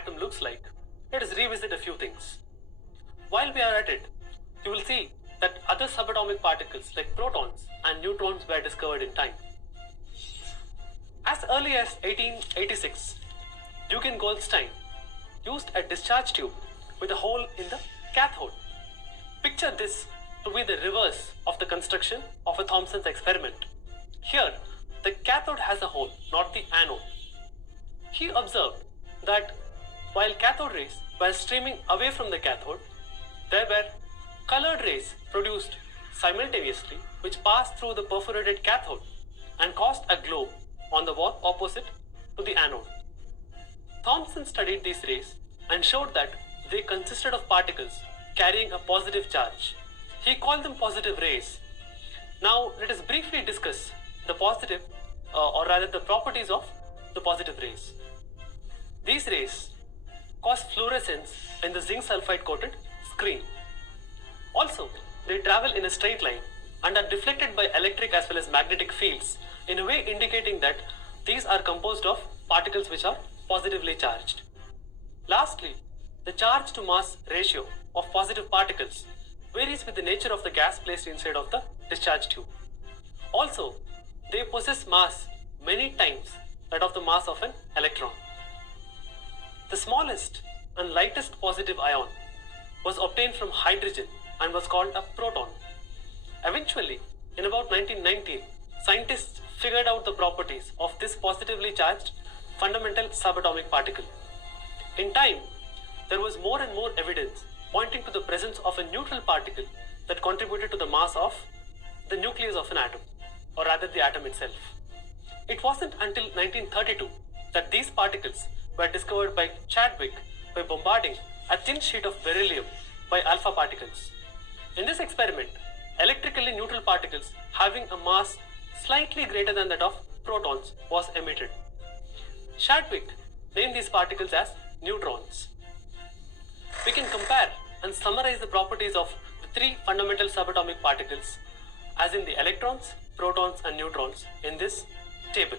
atom looks like, let us revisit a few things. While we are at it, you will see that other subatomic particles like protons and neutrons were discovered in time. As early as 1886, Eugen Goldstein used a discharge tube with a hole in the cathode. Picture this to be the reverse of the construction of a Thomson's experiment. Here, the cathode has a hole, not the anode. He observed that while cathode rays were streaming away from the cathode, there were colored rays produced simultaneously which passed through the perforated cathode and caused a glow on the wall opposite to the anode. Thomson studied these rays and showed that they consisted of particles carrying a positive charge. He called them positive rays. Now let us briefly discuss the positive or rather the properties of the positive rays. These rays cause fluorescence in the zinc sulfide coated screen. Also, they travel in a straight line and are deflected by electric as well as magnetic fields in a way indicating that these are composed of particles which are positively charged. Lastly, the charge to mass ratio of positive particles varies with the nature of the gas placed inside of the discharge tube. Also, they possess mass many times that of the mass of an electron. The smallest and lightest positive ion was obtained from hydrogen and was called a proton. Eventually, in about 1919, scientists figured out the properties of this positively charged fundamental subatomic particle. In time, there was more and more evidence pointing to the presence of a neutral particle that contributed to the mass of the nucleus of an atom, or rather the atom itself. It wasn't until 1932 that these particles were discovered by Chadwick by bombarding a thin sheet of beryllium by alpha particles. In this experiment, electrically neutral particles having a mass slightly greater than that of protons was emitted. Chadwick named these particles as neutrons. We can compare and summarize the properties of the three fundamental subatomic particles as in the electrons, protons and neutrons in this table.